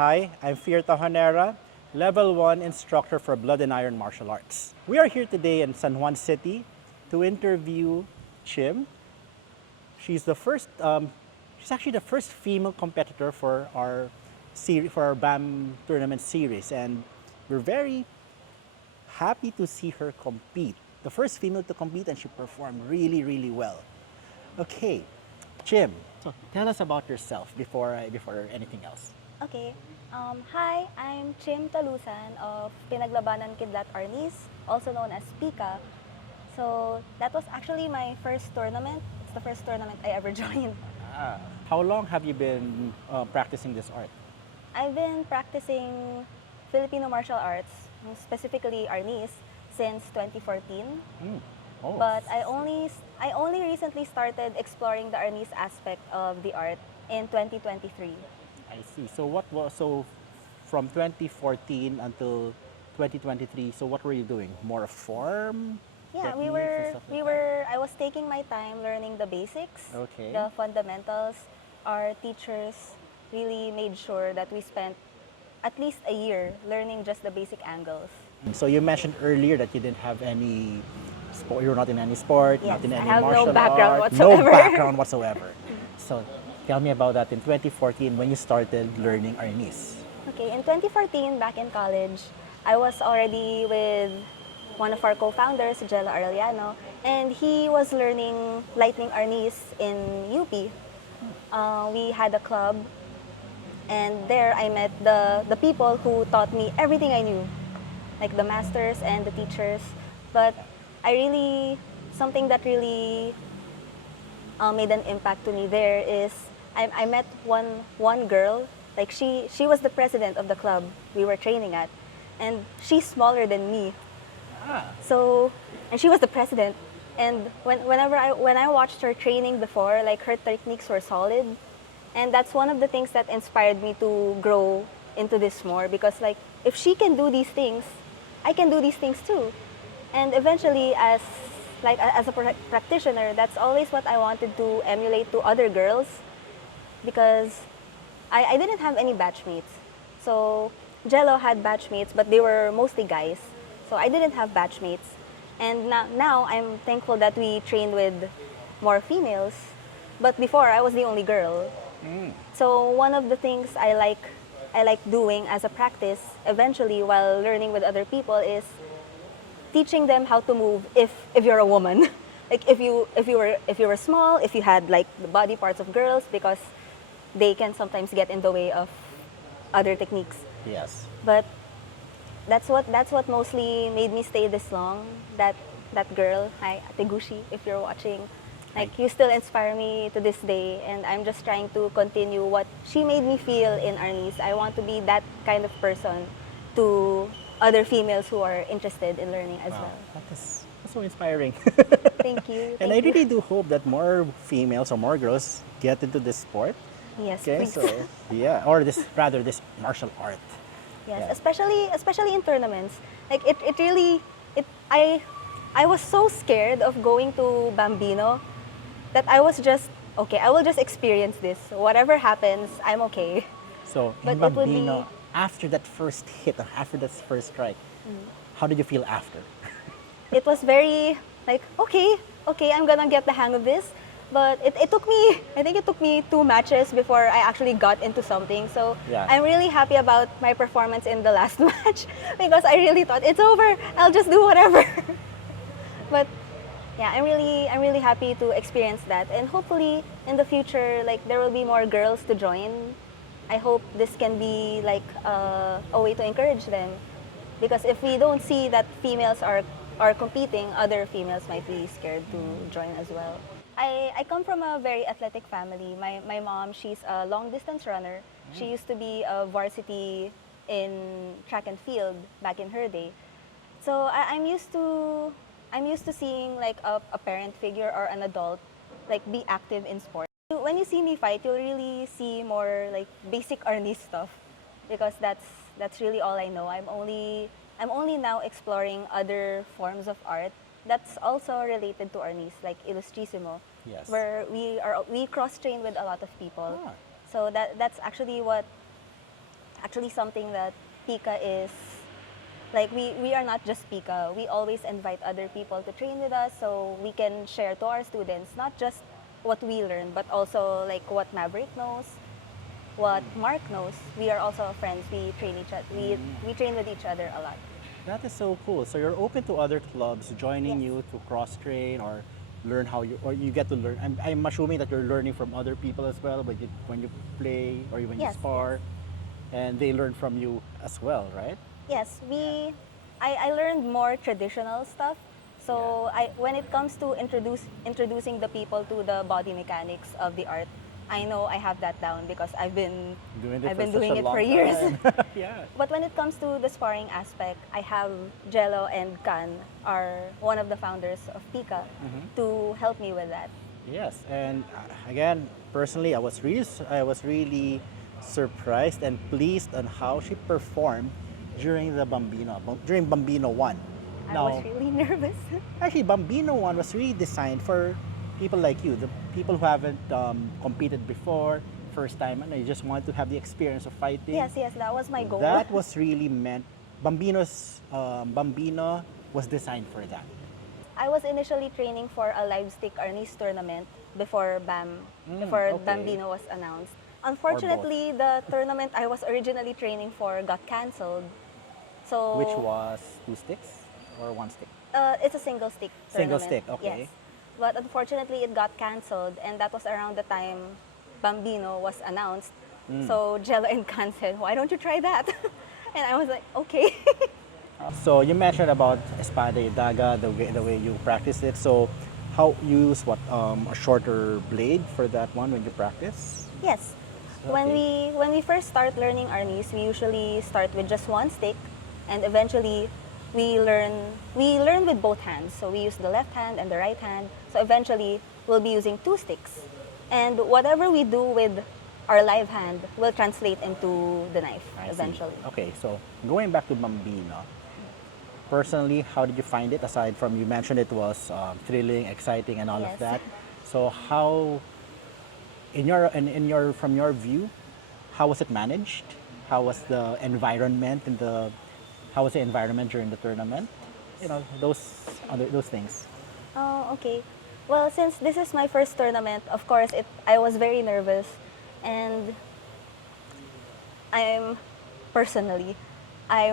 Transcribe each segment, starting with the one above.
Hi, I'm Vier Tajonera, Level 1 instructor for Blood and Iron Martial Arts. We are here today in San Juan City to interview Chim. She's she's actually the first female competitor for our BAM tournament series, and we're very happy to see her compete. The first female to compete, and she performed really, really well. Okay, Chim, so tell us about yourself before anything else. Okay. Hi, I'm Chim Talusan of Pinaglabanan Kidlat Arnis, also known as Pika. So that was actually my first tournament. It's the first tournament I ever joined. How long have you been practicing this art? I've been practicing Filipino martial arts, specifically Arnis, since 2014. Oh. But I only recently started exploring the Arnis aspect of the art in 2023. I see. So from 2014 until 2023, so what were you doing? More form? Yeah, techniques and stuff like that? I was taking my time learning the basics, Okay. the fundamentals. Our teachers really made sure that we spent at least a year learning just the basic angles. So you mentioned earlier that you didn't have any sport, you're not in any sport, Yes, not in I any have no martial background art, whatsoever. no background whatsoever. So tell me about that in 2014 when you started learning Arnis. Okay, in 2014, back in college, I was already with one of our co-founders, Jello Arellano, and he was learning Lightning Arnis in UP. We had a club, and there I met the people who taught me everything I knew, like the masters and the teachers. But something that really made an impact to me there is I met one girl, like she was the president of the club we were training at, and she's smaller than me. So, and she was the president. And when I watched her training before, like her techniques were solid, and that's one of the things that inspired me to grow into this more, because like if she can do these things, I can do these things too. And eventually, as a practitioner, that's always what I wanted to emulate to other girls, because I didn't have any batchmates. So Jello had batchmates, but they were mostly guys. So I didn't have batchmates. And now I'm thankful that we trained with more females. But before, I was the only girl. So one of the things I like doing as a practice eventually while learning with other people is teaching them how to move if you're a woman. Like if you were small, if you had like the body parts of girls, because they can sometimes get in the way of other techniques. Yes. But that's what mostly made me stay this long. That girl, hi Ate Gushi, if you're watching, like you still inspire me to this day, and I'm just trying to continue what she made me feel in Arnis. I want to be that kind of person to other females who are interested in learning as well. That's so inspiring. Thank you. And I really do hope that more females or more girls get into this sport. Yes, Okay, please. so yeah, or this martial art. Yes, Yeah. especially in tournaments. Like I was so scared of going to Bambino that I was just okay, I will just experience this. Whatever happens, I'm okay. So But in it would be- Bambino, after that first hit, after that first strike, how did you feel after? It was very like okay, I'm gonna get the hang of this. But it took me, I think it took me 2 matches before I actually got into something. So Yeah. I'm really happy about my performance in the last match, because I really thought it's over, I'll just do whatever. But yeah, I'm really happy to experience that, and hopefully in the future, like there will be more girls to join. I hope this can be like a way to encourage them, because if we don't see that females are competing, other females might be scared to join as well. I come from a very athletic family. My mom, she's a long distance runner. She used to be a varsity in track and field back in her day. So I'm used to seeing like a parent figure or an adult like be active in sport. When you see me fight, you'll really see more like basic Arnis stuff, because that's really all I know. I'm only now exploring other forms of art that's also related to Arnis, like Illustrissimo, Yes. where we cross train with a lot of people. Ah. So that's actually what actually something that Pika is, like we are not just Pika. We always invite other people to train with us so we can share to our students not just what we learn, but also like what Maverick knows, what Mark knows. We are also friends. We train each other. We train with each other a lot. That is so cool. So you're open to other clubs joining Yes. you to cross train or learn how you or you get to learn. I'm assuming that you're learning from other people as well, but when you play or when you Yes, spar, and they learn from you as well, right? Yes, I learned more traditional stuff. So when it comes to introducing the people to the body mechanics of the art, I know I have that down because Doing it I've for been such doing a it long for years. time. Yeah. But when it comes to the sparring aspect, I have Jello and Kan are one of the founders of Pika to help me with that. Yes, and again, personally, I was really surprised and pleased on how she performed during during Bambino one. I was really nervous. Actually, Bambino one was really designed for people like you, the people who haven't competed before, first time, and you just want to have the experience of fighting. Yes, that was my goal. That was really meant. Bambino was designed for that. I was initially training for a live stick Arnis tournament before Okay. Bambino was announced. Unfortunately, the tournament I was originally training for got canceled. So Which was 2 sticks or 1 stick? it's a single stick Single tournament. stick, okay. Yes. But unfortunately, it got canceled, and that was around the time Bambino was announced. So Jello and Kan said, "Why don't you try that?" And I was like, "Okay." So you mentioned about espada y daga, the way you practice it. So how you use a shorter blade for that one when you practice? Yes. When we first start learning Arnis, we usually start with just one stick, and eventually we learn with both hands. So we use the left hand and the right hand. So eventually we'll be using 2 sticks, and whatever we do with our live hand will translate into the knife I see. eventually. Okay, so going back to Bambino, personally, how did you find it? Aside from you mentioned it was thrilling, exciting, and all of Yes. that. So how, from your view, how was it managed? How was the environment how was the environment during the tournament? You know, those things. Oh, okay. Well, since this is my first tournament, of course, I was very nervous, and I'm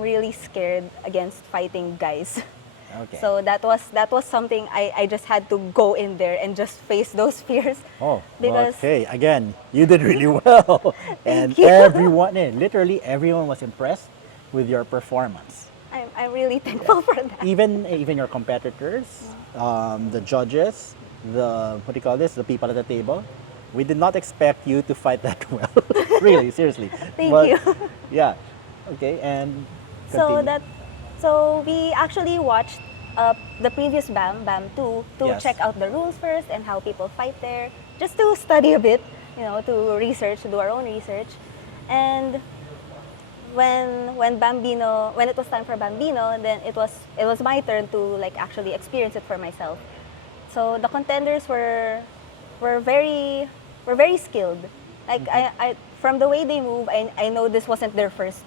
really scared against fighting guys. Okay. So that was something I just had to go in there and just face those fears. Oh, because okay. Again, you did really well. And you. everyone, literally everyone was impressed with your performance. I'm really thankful for that. Even your competitors, the judges, what do you call this? The people at the table. We did not expect you to fight that well. Really, seriously. Thank But, you. Yeah. Okay, and So continue. so we actually watched the previous Bam 2 to Yes. check out the rules first and how people fight there, just to study a bit, to do our own research. And when it was time for Bambino, then it was my turn to like actually experience it for myself. So the contenders were very skilled. Like I from the way they move, I know this wasn't their first.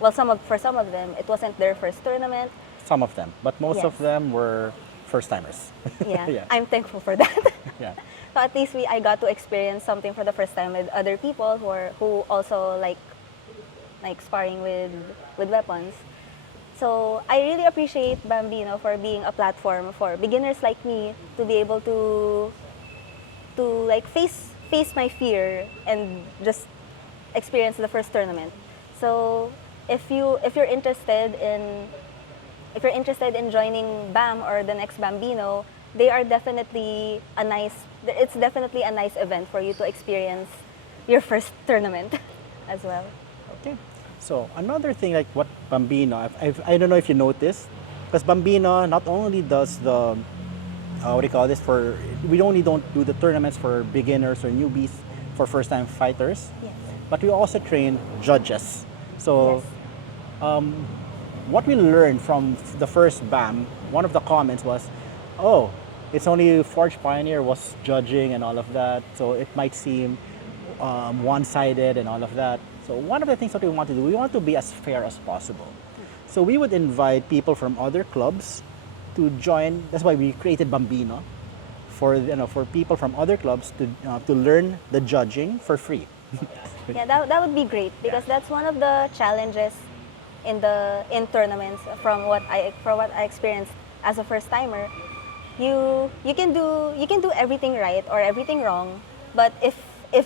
Well, for some of them, it wasn't their first tournament. Some of them, but most of Yes. them were first timers. Yeah, Yeah. I'm thankful for that. Yeah. So at least I got to experience something for the first time with other people who also like sparring with weapons. So I really appreciate Bambino for being a platform for beginners like me to be able to like face my fear and just experience the first tournament. So if you're interested in joining BAM or the next Bambino, it's definitely a nice event for you to experience your first tournament as well. Okay. So another thing, like what Bambino, I don't know if you noticed, because Bambino not only does the what do you call this we only don't do the tournaments for beginners or newbies, for first time fighters, Yes. but we also train judges. So Yes. what we learned from the first BAM, one of the comments was, oh, it's only Forge Pioneer was judging and all of that, so it might seem one-sided and all of that. So one of the things that we want to do, we want to be as fair as possible. So we would invite people from other clubs to join. That's why we created Bambino, for people from other clubs to learn the judging for free. Yeah, that would be great because that's one of the challenges in tournaments from what I experienced as a first timer. You can do everything right or everything wrong, but if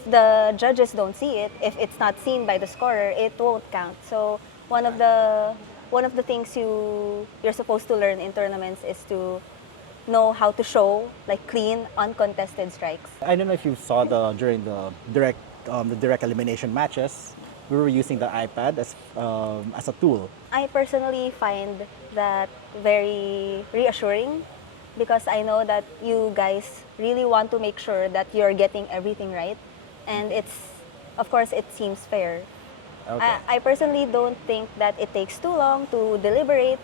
the judges don't see it, if it's not seen by the scorer, it won't count. So one of the things you're supposed to learn in tournaments is to know how to show like clean, uncontested strikes. I don't know if you saw during the direct elimination matches, we were using the iPad as a tool. I personally find that very reassuring because I know that you guys really want to make sure that you're getting everything right, and of course it seems fair. Okay. I personally don't think that it takes too long to deliberate.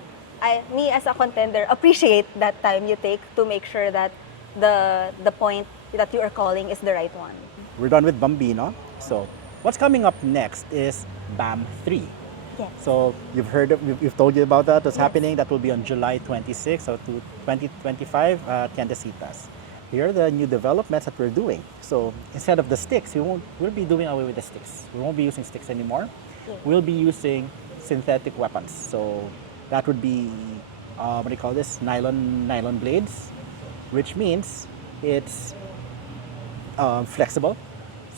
Me as a contender appreciate that time you take to make sure that the point that you are calling is the right one. We're done with Bambino. So what's coming up next is BAM 3. Yes. So we've told you about that. What's Yes. happening? That will be on July 26 or to 2025 at Tiendesitas. Here are the new developments that we're doing. So instead of the sticks, we'll be doing away with the sticks. We won't be using sticks anymore. Yeah. We'll be using synthetic weapons. So that would be what do you call this? Nylon blades, which means it's flexible.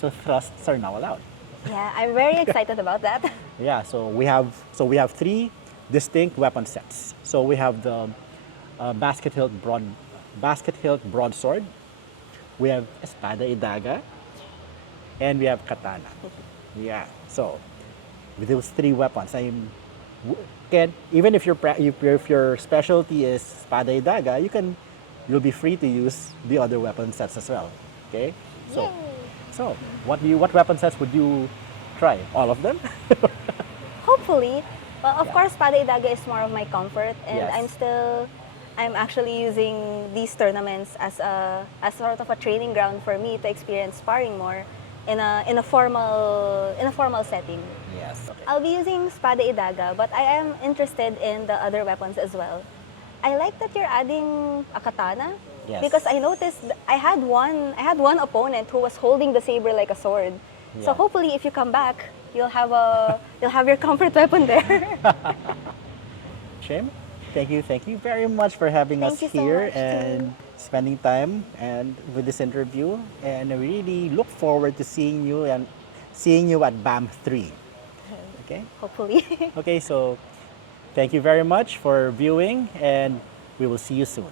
So thrusts are now allowed. Yeah, I'm very excited about that. Yeah, so we have three distinct weapon sets. So we have the basket hilt broadsword, we have espada y daga, and we have katana. Yeah, so with those three weapons, even if your specialty is espada y daga, you'll be free to use the other weapon sets as well. Okay, Yay. so what weapon sets would you try? All of them? Hopefully. Well, of Yeah. course, Espada y Daga is more of my comfort, and Yes. I'm actually using these tournaments as sort of a training ground for me to experience sparring more in a formal setting. Yes. Okay. I'll be using Espada y Daga, but I am interested in the other weapons as well. I like that you're adding a katana. Yes. Because I noticed I had one opponent who was holding the saber like a sword. So Yeah. hopefully, if you come back, you'll have your comfort weapon there. Chim, thank you very much for having Thank us you so here much, too. and spending time and with this interview. And I really look forward to seeing you at BAM 3. Okay. Hopefully. Okay. So, thank you very much for viewing, and we will see you soon.